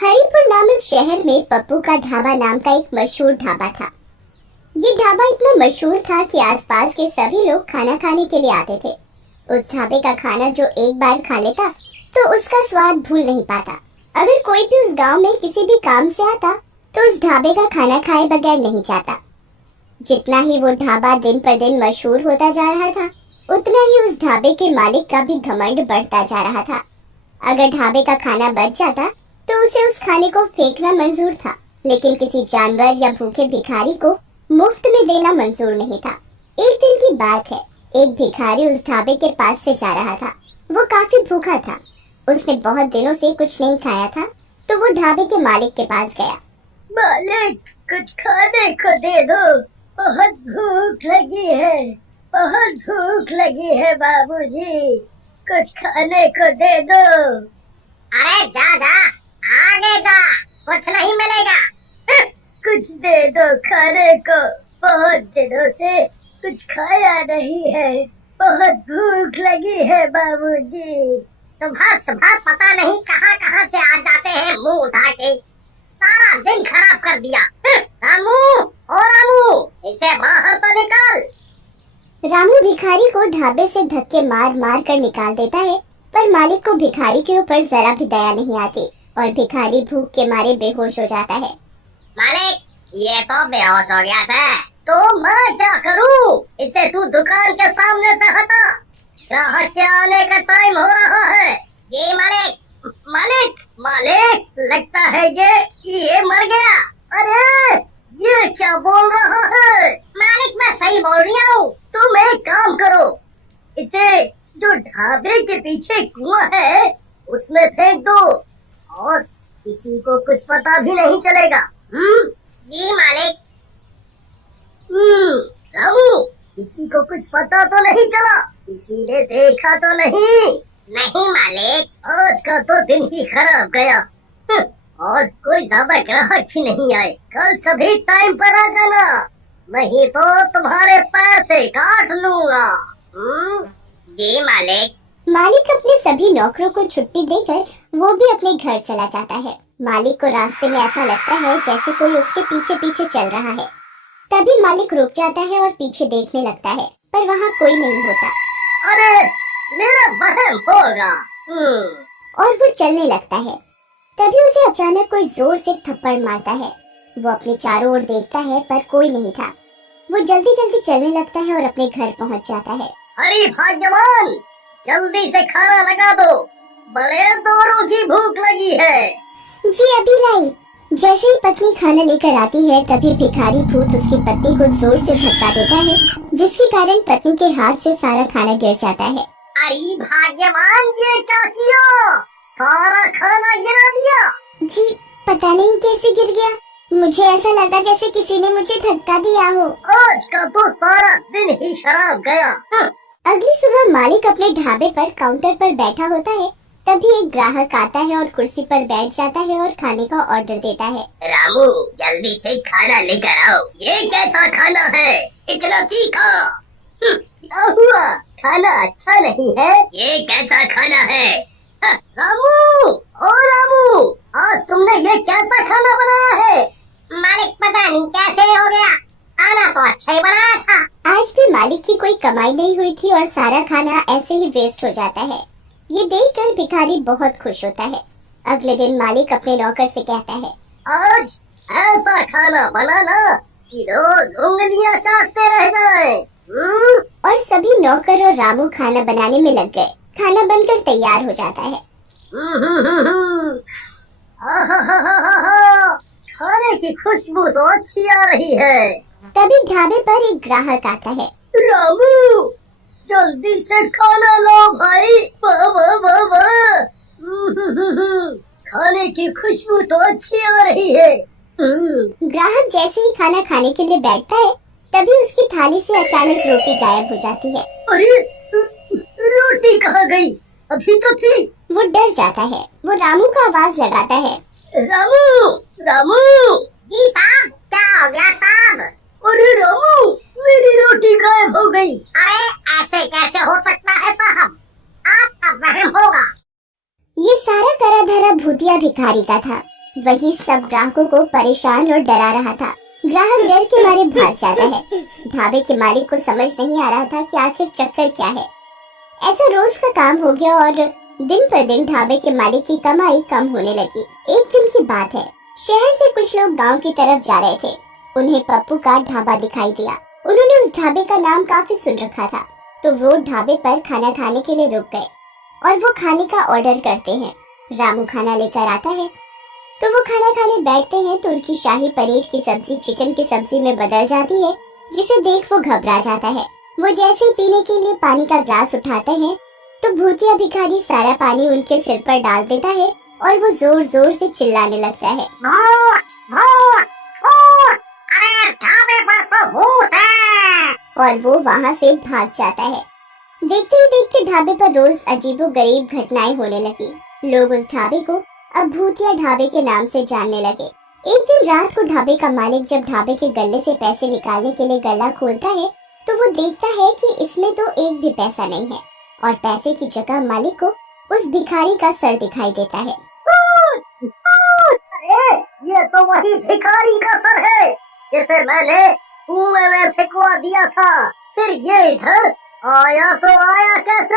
हरिपुर नामक शहर में पप्पू का ढाबा नाम का एक मशहूर ढाबा था। ये ढाबा इतना मशहूर था कि आसपास के सभी लोग खाना खाने के लिए आते थे। उस ढाबे का खाना जो एक बार खा लेता तो उसका स्वाद भूल नहीं पाता। अगर कोई भी उस गांव में किसी भी काम से आता तो उस ढाबे का खाना खाए बगैर नहीं जाता। जितना ही वो ढाबा दिन पर दिन मशहूर होता जा रहा था, उतना ही उस ढाबे के मालिक का भी घमंड बढ़ता जा रहा था। अगर ढाबे का खाना बच जाता तो उसे उस खाने को फेंकना मंजूर था, लेकिन किसी जानवर या भूखे भिखारी को मुफ्त में देना मंजूर नहीं था। एक दिन की बात है, एक भिखारी उस ढाबे के पास से जा रहा था। वो काफी भूखा था। उसने बहुत दिनों से कुछ नहीं खाया था, तो वो ढाबे के मालिक के पास गया। मालिक, कुछ खाने को दे दो, बहुत भूख लगी है, बहुत भूख लगी है बाबूजी, कुछ खाने को दे दो। अरे जा जा, आगे जा, कुछ नहीं मिलेगा। कुछ दे दो खाने को, बहुत दिनों से कुछ खाया नहीं है, बहुत भूख लगी है बाबूजी। सुबह सुबह पता नहीं कहां कहां से आ जाते हैं मुंह उठा के, सारा दिन खराब कर दिया। रामू, ओ रामू, इसे बाहर तो निकाल। रामू भिखारी को ढाबे से धक्के मार मार कर निकाल देता है, पर मालिक को भिखारी के ऊपर जरा भी दया नहीं आती और भिखारी भूख के मारे बेहोश हो जाता है। मालिक, ये तो बेहोश हो गया है, तो मैं क्या करूं? इसे तू दुकान के सामने से हटा, ग्राहक के आने का टाइम हो रहा है। ये मालिक, मालिक, मालिक, लगता है ये मर गया। अरे ये क्या बोल रहा है? मालिक, मैं सही बोल रही हूँ। तुम एक काम करो, इसे जो ढाबे के पीछे कुआं है उसमें फेंक दो और किसी को कुछ पता भी नहीं चलेगा। जी मालिक। रामू, किसी को कुछ पता तो नहीं चला? किसी ने देखा तो नहीं? नहीं मालिक। आज का तो दिन ही खराब गया। और कोई ज्यादा ग्राहक भी नहीं आए। कल सभी टाइम पर आ जाना, नहीं तो तुम्हारे पैसे काट लूंगा। जी मालिक। मालिक अपने सभी नौकरों को छुट्टी देकर वो भी अपने घर चला जाता है। मालिक को रास्ते में ऐसा लगता है जैसे कोई उसके पीछे पीछे चल रहा है। तभी मालिक रुक जाता है और पीछे देखने लगता है, पर वहाँ कोई नहीं होता। अरे मेरा वहम होगा। और वो चलने लगता है। तभी उसे अचानक कोई जोर से थप्पड़ मारता है। वो अपने चारों ओर देखता है, पर कोई नहीं था। वो जल्दी जल्दी चलने लगता है और अपने घर पहुँच जाता है। अरे भाग्यवान, जल्दी से खाना लगा दो, बड़े जोरों की भूख लगी है। जी अभी लाई। जैसे ही पत्नी खाना लेकर आती है, तभी भिखारी भूत उसकी पत्नी को जोर से धक्का देता है, जिसके कारण पत्नी के हाथ से सारा खाना गिर जाता है। अरे भाग्यवान, ये क्या किया? सारा खाना गिरा दिया। जी पता नहीं कैसे गिर गया, मुझे ऐसा लगा जैसे किसी ने मुझे धक्का दिया हो। आज का तो सारा दिन ही खराब गया। अगली सुबह मालिक अपने ढाबे पर काउंटर पर बैठा होता है। तभी एक ग्राहक आता है और कुर्सी पर बैठ जाता है और खाने का ऑर्डर देता है। रामू, जल्दी से खाना लेकर आओ। ये कैसा खाना है, इतना तीखा? क्या हुआ, खाना अच्छा नहीं है? ये कैसा खाना है? रामू, ओ रामू, आज तुमने ये कैसा खाना बनाया है? मालिक, पता नहीं कैसे हो गया, खाना तो अच्छा ही बनाया था। आज भी मालिक की कोई कमाई नहीं हुई थी और सारा खाना ऐसे ही वेस्ट हो जाता है। ये देखकर भिखारी बहुत खुश होता है। अगले दिन मालिक अपने नौकर से कहता है, आज ऐसा खाना बनाना कि रोज उंगलियां चाटते रह जाएं। और सभी नौकर और रामू खाना बनाने में लग गए। खाना बनकर तैयार हो जाता है। खाने की खुशबू तो अच्छी आ रही है। तभी ढाबे पर एक ग्राहक आता है। रामू, जल्दी से खाना लो भाई। वाह वाह वाह वाह, खाने की खुशबू तो अच्छी आ रही है। ग्राहक जैसे ही खाना खाने के लिए बैठता है, तभी उसकी थाली से अचानक रोटी गायब हो जाती है। अरे रोटी कहाँ गई? अभी तो थी। वो डर जाता है। वो रामू का आवाज लगाता है। रामू, रामू। जी साहब, क्या हो गया साहब? अरे रामू, मेरी रोटी गायब हो गई। अरे ऐसे कैसे हो सकता है साहब, आपका वहम होगा। ये सारा करा धरा भूतिया भिखारी का था। वही सब ग्राहकों को परेशान और डरा रहा था। ग्राहक डर के मारे भाग जाता है। ढाबे के मालिक को समझ नहीं आ रहा था कि आखिर चक्कर क्या है। ऐसा रोज का काम हो गया और दिन पर दिन ढाबे के मालिक की कमाई कम होने लगी। एक दिन की बात है, शहर से कुछ लोग गांव की तरफ जा रहे थे। उन्हें पप्पू का ढाबा दिखाई दिया। उन्होंने उस ढाबे का नाम काफी सुन रखा था, तो वो ढाबे पर खाना खाने के लिए रुक गए और वो खाने का ऑर्डर करते हैं। रामू खाना लेकर आता है तो वो खाना खाने बैठते हैं तो उनकी शाही पनीर की सब्जी चिकन की सब्जी में बदल जाती है, जिसे देख वो घबरा जाता है। वो जैसे ही पीने के लिए पानी का ग्लास उठाते हैं तो भूतिया भिखारी सारा पानी उनके सिर पर डाल देता है और वो जोर जोर से चिल्लाने लगता है, भूत, भूत, भूत, अरे ढाबे पर तो भूत है। और वो वहाँ से भाग जाता है। देखते ही देखते ढाबे पर रोज अजीबोगरीब घटनाएं होने लगी। लोग उस ढाबे को अब भूतिया ढाबे के नाम से जानने लगे। एक दिन रात को ढाबे का मालिक जब ढाबे के गल्ले से पैसे निकालने के लिए गल्ला खोलता है तो वो देखता है कि इसमें तो एक भी पैसा नहीं है और पैसे की जगह मालिक को उस भिखारी का सर दिखाई देता है। अरे ये तो वही भिखारी का सर है जिसे मैंने कुएं में फेंकवा दिया था। फिर ये इधर आया तो आया कैसे?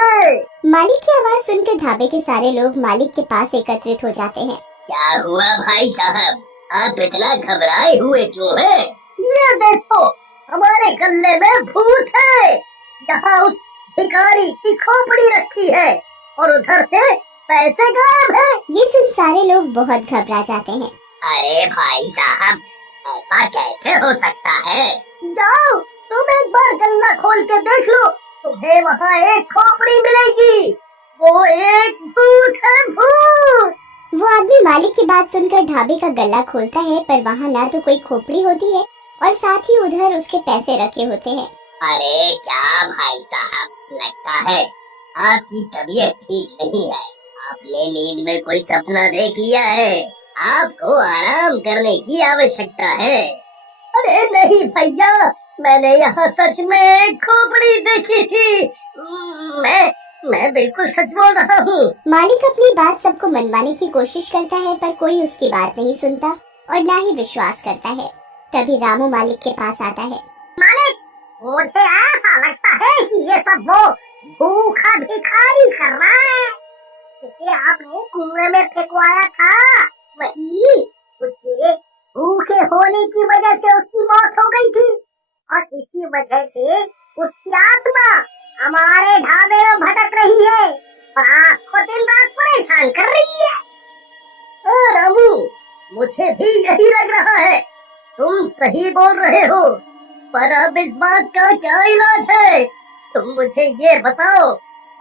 मालिक की आवाज सुनकर ढाबे के सारे लोग मालिक के पास एकत्रित हो जाते हैं। क्या हुआ भाई साहब, आप इतना घबराए हुए क्यों हैं? ये देखो, हमारे गल्ले में भूत है। यहाँ उस भिखारी की खोपड़ी रखी है और उधर से पैसे गायब है। ये सुन सारे लोग बहुत घबरा जाते हैं। अरे भाई साहब, ऐसा कैसे हो सकता है? जाओ, तुम एक बार गल्ला खोल के देख लो, तुम्हें वहाँ एक खोपड़ी मिलेगी। वो एक भूत है, भूत। वो आदमी मालिक की बात सुनकर ढाबे का गल्ला खोलता है, पर वहाँ ना तो कोई खोपड़ी होती है और साथ ही उधर उसके पैसे रखे होते हैं। अरे क्या भाई साहब, लगता है आपकी तबीयत ठीक नहीं है। आपने नींद में कोई सपना देख लिया है। आपको आराम करने की आवश्यकता है। अरे नहीं भैया, मैंने यहाँ सच में एक खोपड़ी देखी थी। मैं बिल्कुल सच बोल रहा हूँ। मालिक अपनी बात सबको मनवाने की कोशिश करता है, पर कोई उसकी बात नहीं सुनता और ना ही विश्वास करता है। तभी रामू मालिक के पास आता है। मालिक, मुझे ऐसा लगता है कि ये सब वो भूखा भिखारी कर रहा है जिसे आपने कुएं में फेंकवाया था। वही उसके भूखे होने की वजह से उसकी मौत हो गई थी और इसी वजह से उसकी आत्मा हमारे ढाबे में भटक रही है और आपको दिन रात परेशान कर रही है। रामू, मुझे भी यही लग रहा है। तुम सही बोल रहे हो, पर अब इस बात का क्या इलाज है? तुम मुझे ये बताओ।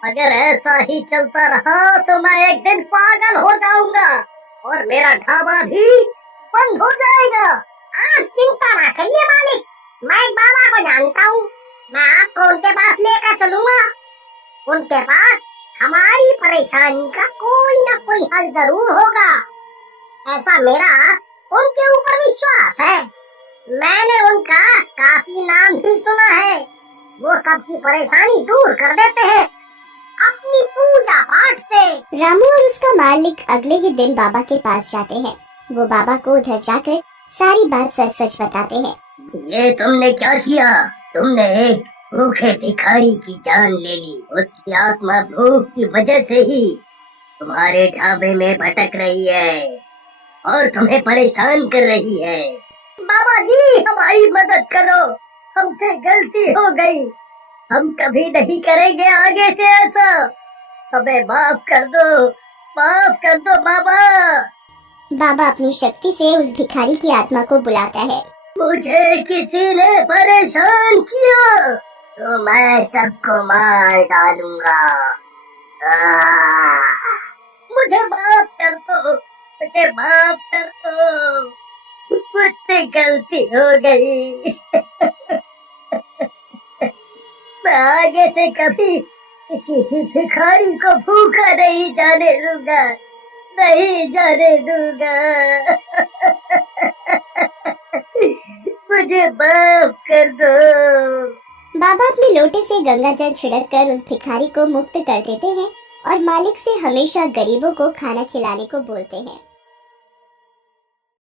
अगर ऐसा ही चलता रहा तो मैं एक दिन पागल हो जाऊंगा और मेरा ढाबा भी बंद हो जाएगा। आप चिंता ना करिए मालिक, मैं एक बाबा को जानता हूँ। मैं आपको उनके पास लेकर चलूंगा। उनके पास हमारी परेशानी का कोई न कोई हल जरूर होगा। ऐसा मेरा उनके ऊपर विश्वास है। मैंने उनका काफी नाम भी सुना है। वो सबकी परेशानी दूर कर देते हैं अपनी पूजा पाठ से। रामू और उसका मालिक अगले ही दिन बाबा के पास जाते हैं। वो बाबा को उधर जाकर सारी बात सच सच बताते हैं। ये तुमने क्या किया? तुमने एक भूखे भिखारी की जान ले ली। उसकी आत्मा भूख की वजह से ही तुम्हारे ढाबे में भटक रही है और तुम्हें परेशान कर रही है। बाबा जी, हमारी मदद करो, हमसे गलती हो गई। हम कभी नहीं करेंगे आगे से ऐसा। हमें माफ कर दो बाबा। बाबा अपनी शक्ति से उस भिखारी की आत्मा को बुलाता है। मुझे किसी ने परेशान किया तो मैं सबको मार डालूंगा। मुझे माफ कर दो, मुझे माफ कर दो, मुझसे गलती हो गई। मैं आगे से कभी किसी भी भिखारी को भूखा नहीं जाने दूंगा, नहीं जाने दूंगा। मुझे माफ कर दो। बाबा अपने लोटे से गंगा जल छिड़क कर उस भिखारी को मुक्त कर देते हैं और मालिक से हमेशा गरीबों को खाना खिलाने को बोलते हैं।